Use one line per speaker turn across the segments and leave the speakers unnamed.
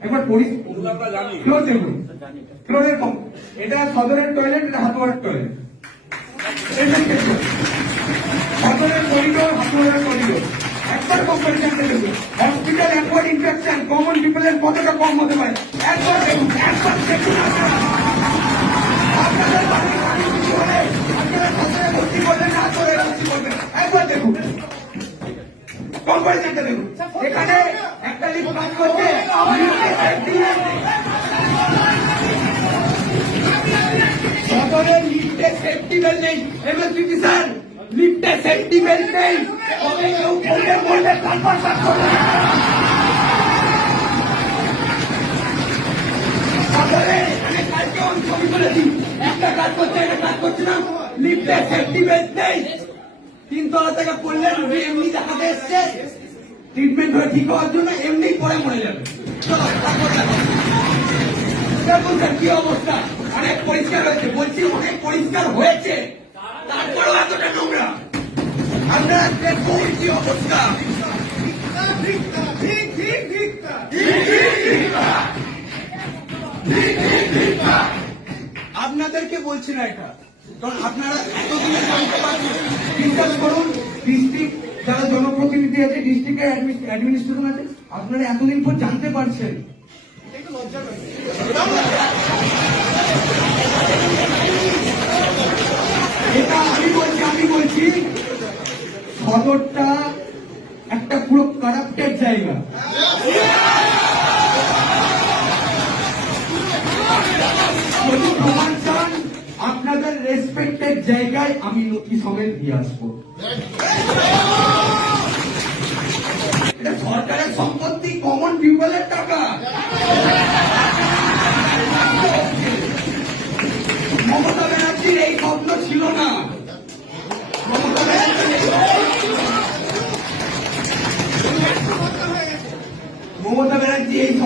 একবার পড়ি। ক্লোজ দেখুন ক্লোজ এরকম এটা সদরের টয়লেট এটা হাতুয়ার টয়লেট সদরের করিডোর হাতুয়ারের করিডোর একবার কম্পারিজনটা দেখুন হসপিটাল একবার ইনফেকশন কমন পিপলের কতটা কম হতে পারে? একবার কম্পারিজনটা দেখুন এখানে একটা একটা কাজ করছে, একটা কাজ করছে না। লিফটে সেফটি বেল্ট নেই। তিনতলা থেকে পড়লে এমনি দেখাতে এসছে ট্রিটমেন্ট হয়ে ঠিক হওয়ার জন্য এমনি পরে মরে যাবে। দেখুন স্যার কি অবস্থা? অনেক পরিষ্কার হয়েছে। বলছি অনেক পরিষ্কার হয়েছে। তারপরেও এতটা নোংরা। আপনারা দেখুন কি অবস্থা। আপনাদেরকে বলছি না এটা। কারণ আপনারা এতদিনে জানতে পারছেন। বিশ্বাস করুন ডিস্ট্রিক্ট যারা জনপ্রতিনিধি আছে ডিস্ট্রিক্টের অ্যাডমিনিস্ট্রেশন আছে, আপনারা এতদিন পর জানতে পারছেন। এটা আমি বলছি আমি বলছি, সদরটা একটা পুরো কারাপ্টেড জায়গা। যদি প্রমাণ চান, আপনাদের রেসপেক্টেড জায়গায় আমি নথি সমেত দিয়ে আসব।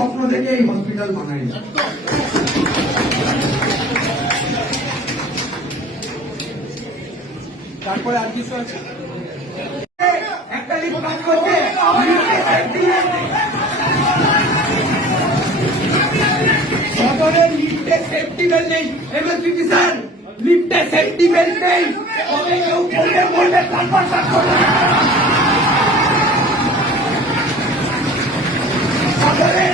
স্বপ্ন থেকে এই হসপিটাল বানাই
তারপরে আর কিছু আছে?
একটা লিফট সেফটি সেফটি নেই। সদরে এখানে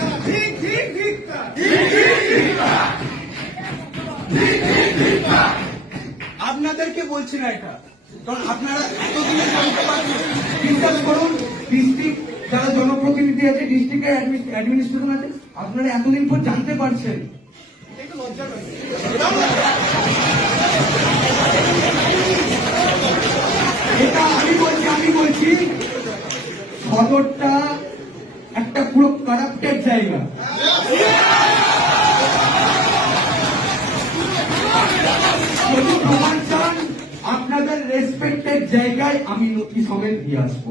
আপনাদেরকে বলছি না এটা? কারণ আপনারা এতদিনে জানতে পারছেন। করুন ডিস্ট্রিক্ট যারা জনপ্রতিনিধি আছে ডিস্ট্রিক্টের অ্যাডমিনিস্ট্রেশন আছে, আপনারা এতদিন পর জানতে পারছেন। এটা আমি বলছি আমি বলছি সদরটা একটা পুরো কারাপ্টেড জায়গা। রেসপেক্টেড জায়গায় আমি নথি সমেত দিয়ে আসব।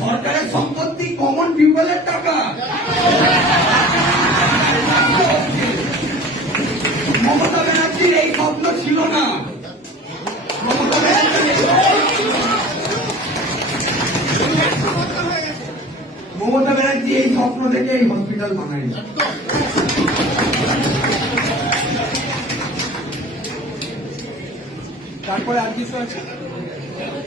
সরকারের সম্পত্তি কমন পিপলের টাকা। মমতা ব্যানার্জির এই স্বপ্ন ছিল না। মমতা ব্যানার্জি এই স্বপ্ন থেকে এই হসপিটাল বানাই
তারপরে আর কিছু আছে?